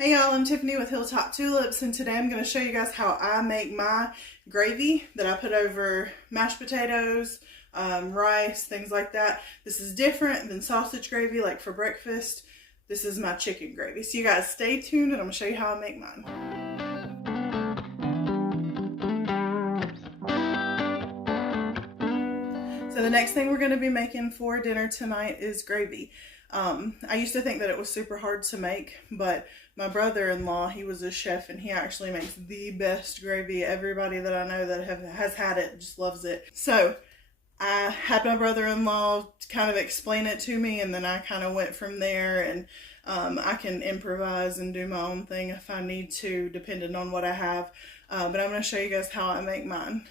Hey y'all, I'm Tiffany with Hilltop Tulips, and today I'm going to show you guys how I make my gravy that I put over mashed potatoes, rice, things like that. This is different than sausage gravy like for breakfast. This is my chicken gravy. So you guys stay tuned and I'm going to show you how I make mine. So the next thing we're going to be making for dinner tonight is gravy. I used to think that it was super hard to make, but my brother-in-law, he was a chef and he actually makes the best gravy. Everybody that I know that has had it just loves it. So I had my brother-in-law kind of explain it to me, and then I kind of went from there, and I can improvise and do my own thing if I need to, depending on what I have. But I'm going to show you guys how I make mine.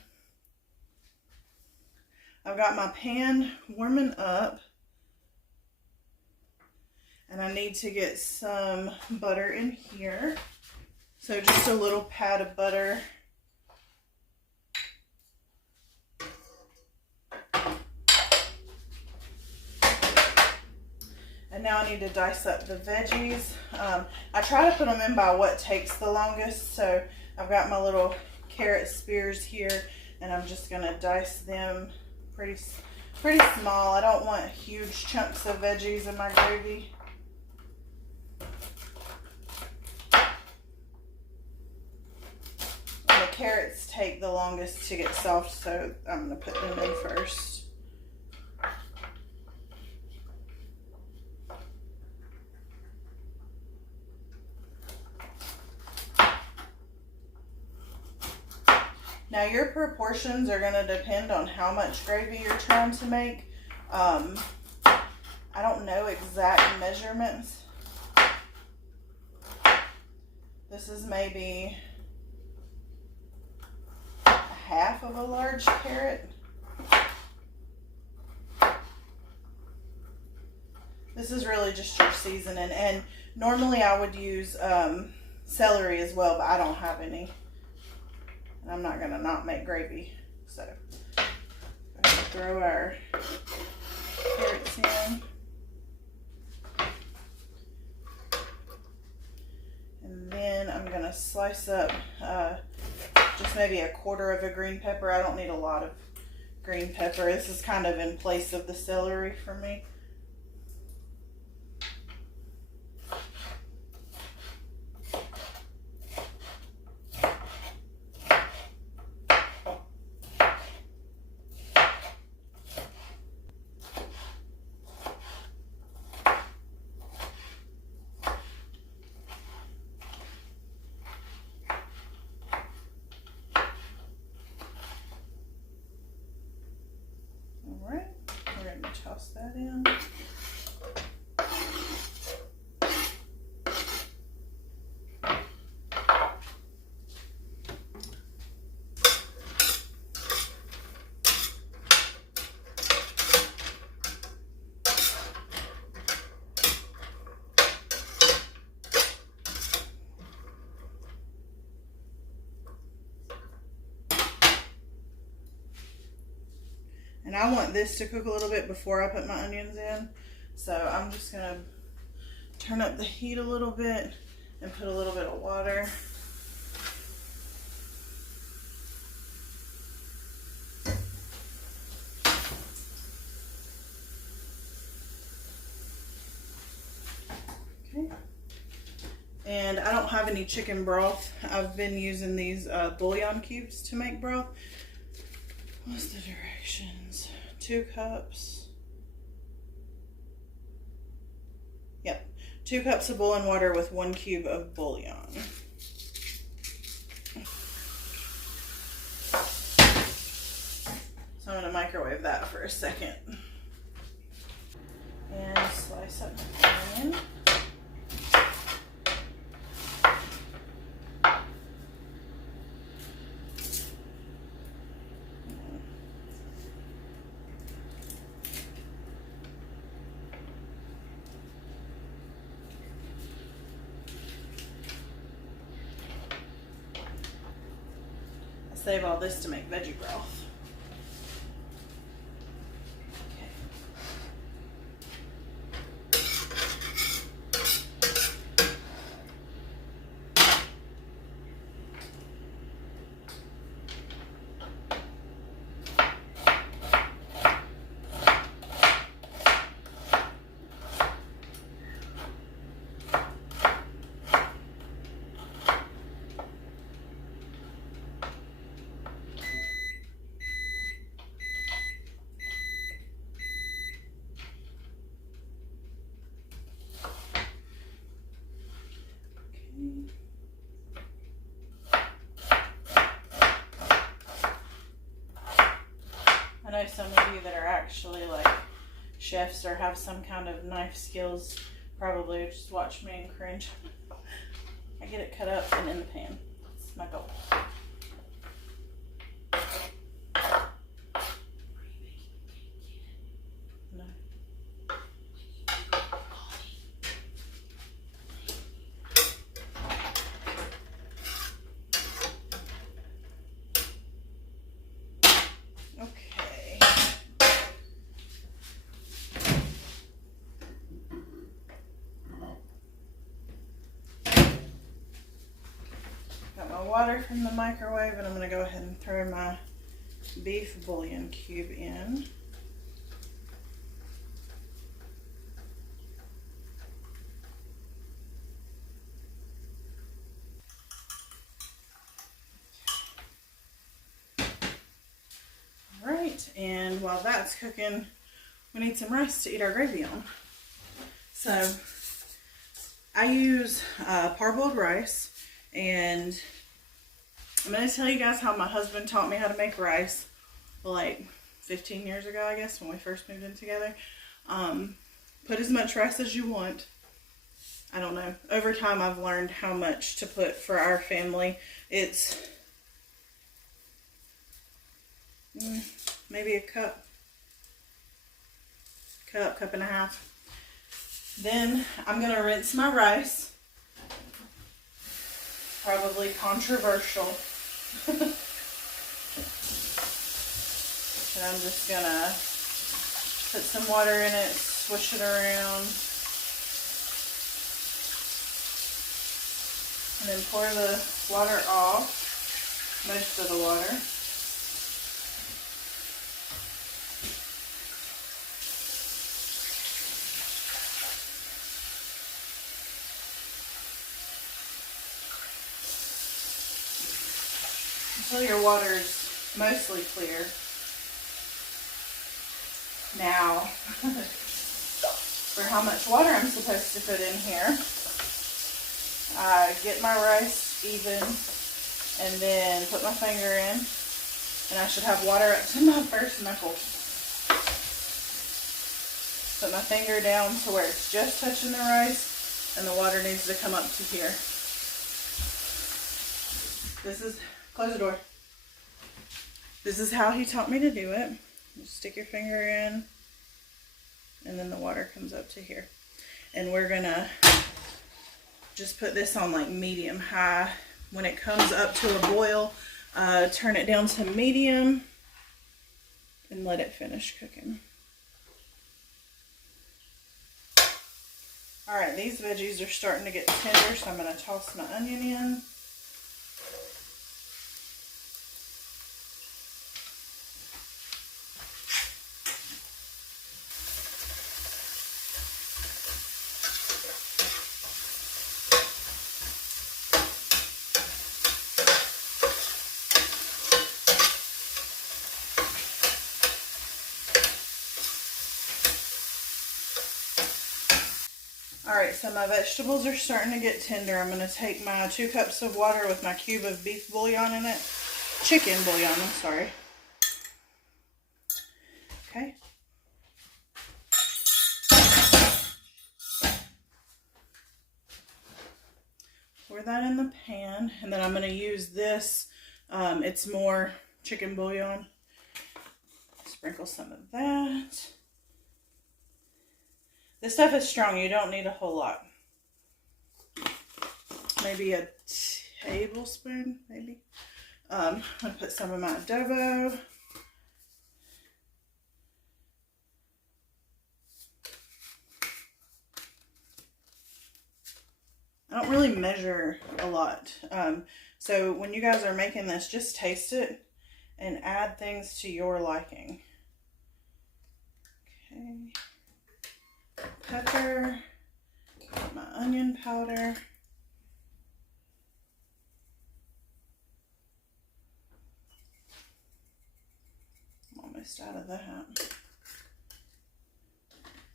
I've got my pan warming up, and I need to get some butter in here. So just a little pat of butter. And now I need to dice up the veggies. I try to put them in by what takes the longest. So I've got my little carrot spears here, and I'm just gonna dice them pretty small. I don't want huge chunks of veggies in my gravy. And the carrots take the longest to get soft, so I'm gonna put them in first. Now your proportions are going to depend on how much gravy you're trying to make. I don't know exact measurements. This is maybe half of a large carrot. This is really just your seasoning, and normally I would use celery as well, but I don't have any. I'm not going to not make gravy, so I'm going to throw our carrots in. And then I'm going to slice up just maybe a quarter of a green pepper. I don't need a lot of green pepper. This is kind of in place of the celery for me. Alright, we're going to toss that in. And I want this to cook a little bit before I put my onions in. So I'm just going to turn up the heat a little bit and put a little bit of water. Okay. And I don't have any chicken broth. I've been using these bouillon cubes to make broth. What's the directions? 2 cups. Yep. 2 cups of boiling water with 1 cube of bouillon. So I'm going to microwave that for a second. And slice up the onion. Save all this to make veggie broth. Okay. chefs or have some kind of knife skills probably just watch me and cringe. I get it cut up and in the pan. That's my goal. No. Okay. Got my water from the microwave, and I'm going to go ahead and throw my beef bouillon cube in. Alright, and while that's cooking, we need some rice to eat our gravy on. So, I use parboiled rice, and I'm going to tell you guys how my husband taught me how to make rice, like 15 years ago, I guess, when we first moved in together. Put as much rice as you want. I don't know. Over time, I've learned how much to put for our family. It's maybe a cup and a half. Then I'm going to rinse my rice. Probably controversial. And I'm just going to put some water in it, swish it around, and then pour the water off, most of the water. Until your water is mostly clear. Now, for how much water I'm supposed to put in here, I get my rice even and then put my finger in, and I should have water up to my first knuckle. Put my finger down to where it's just touching the rice, and the water needs to come up to here. Close the door. This is how he taught me to do it. Just stick your finger in, and then the water comes up to here. And we're gonna just put this on like medium high. When it comes up to a boil, turn it down to medium and let it finish cooking. All right, these veggies are starting to get tender, so I'm gonna toss my onion in. Alright, so my vegetables are starting to get tender. I'm going to take my 2 cups of water with my cube of beef bouillon in it. Chicken bouillon, I'm sorry. Okay. Pour that in the pan, and then I'm going to use this. It's more chicken bouillon. Sprinkle some of that. This stuff is strong. You don't need a whole lot. Maybe a tablespoon, maybe. I'm going to put some of my adobo. I don't really measure a lot. So when you guys are making this, just taste it and add things to your liking. Okay. Pepper, my onion powder, I'm almost out of that.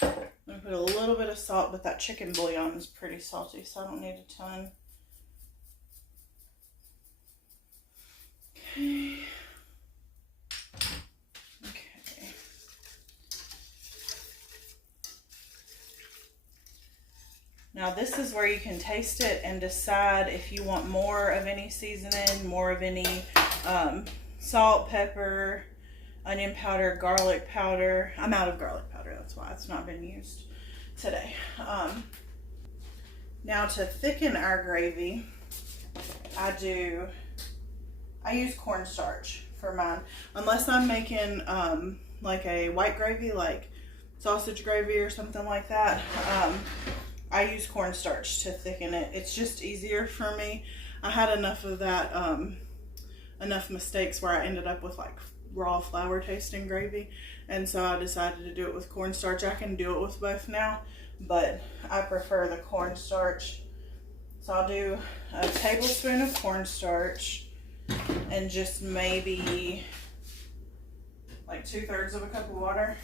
I'm going to put a little bit of salt, but that chicken bouillon is pretty salty, so I don't need a ton. Okay. Now this is where you can taste it and decide if you want more of any seasoning, more of any salt, pepper, onion powder, garlic powder. I'm out of garlic powder, that's why it's not been used today. Now to thicken our gravy, I use cornstarch for mine. Unless I'm making like a white gravy, like sausage gravy or something like that, I use cornstarch to thicken it. It's just easier for me. I had enough of that, enough mistakes where I ended up with like raw flour tasting gravy, and so I decided to do it with cornstarch. I can do it with both now, but I prefer the cornstarch. So I'll do a tablespoon of cornstarch and just maybe like 2/3 of a cup of water.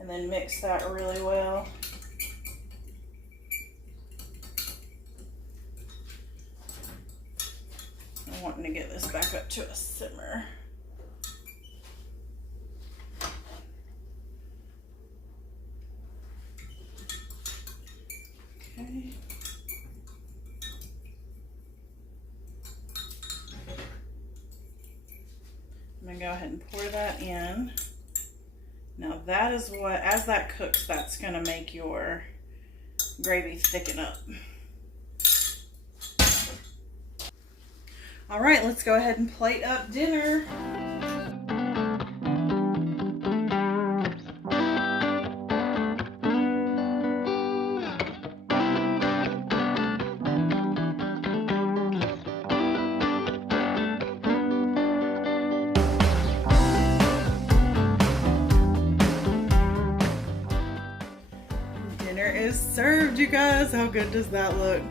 And then mix that really well. I'm wanting to get this back up to a simmer. Okay. I'm gonna go ahead and pour that in. Now that is what, as that cooks, that's gonna make your gravy thicken up. All right, let's go ahead and plate up dinner. Dinner is served, you guys. How good does that look?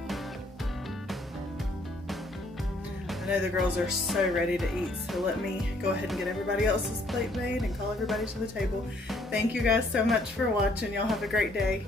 I know the girls are so ready to eat, so let me go ahead and get everybody else's plate made and call everybody to the table. Thank you guys so much for watching. Y'all have a great day.